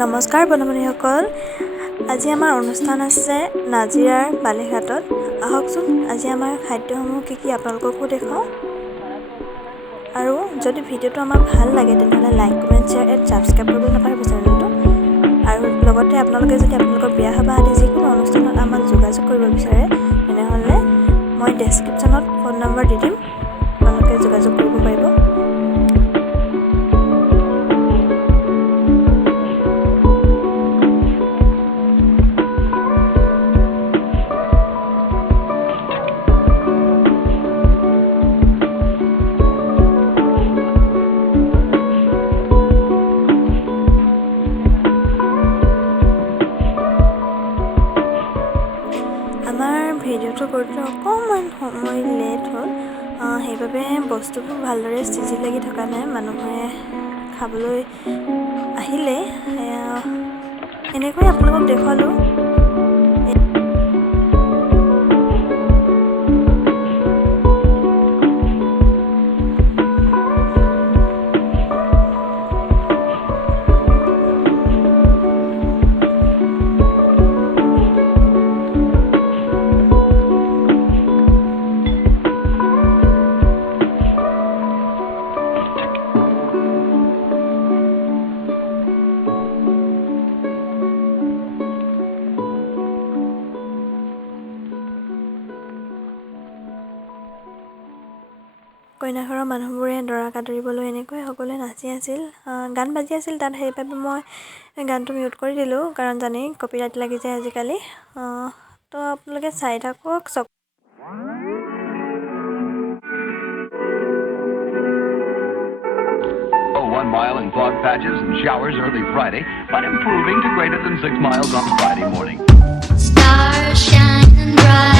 নমস্কাৰ বন্ধুসকল, আজি আমাৰ অনুষ্ঠান আছে নাজিৰাৰ বালিঘাটত। আহকচোন আজি আমাৰ খাদ্যসমূহ কি কি আপোনালোককো দেখাওঁ। আৰু যদি ভিডিঅ'টো আমাৰ ভাল লাগে তেনেহ'লে like, comment, share and subscribe কৰিব নাপাহৰিব চেনেলটো। আৰু লগতে আপোনালোকে যদি আপোনালোকৰ বিয়া সবাহ আদি যিকোনো অনুষ্ঠানত আমাক যোগাযোগ কৰিব বিচাৰে তেনেহ'লে মই ডেছক্ৰিপশ্যনত ফোন নম্বৰ দি দিম, আপোনালোকে যোগাযোগ কৰিব পাৰিব। আমাৰ ভিডিঅ'টো কৰোঁতে অকণমান সময় লেট হ'ল, সেইবাবে বস্তুবোৰ ভালদৰে চিজি লাগি থকা নাই। মানুহে খাবলৈ আহিলে এনেকৈ আপোনালোকক দেখুৱালোঁ। কইনাঘৰৰ মানুহবোৰে দৰাক আদৰিবলৈ এনেকৈ সকলোৱে নাচি আছিল, গান বাজি আছিল তাত। সেইবাবে মই গানটো মিউট কৰি দিলোঁ, কাৰণ জানেই কপিৰাইট লাগি যায় আজিকালি। তো আপোনালোকে চাই থাকক। One mile in fog patches and showers early Friday, but improving to greater than 6 miles on Friday morning. Stars shining bright.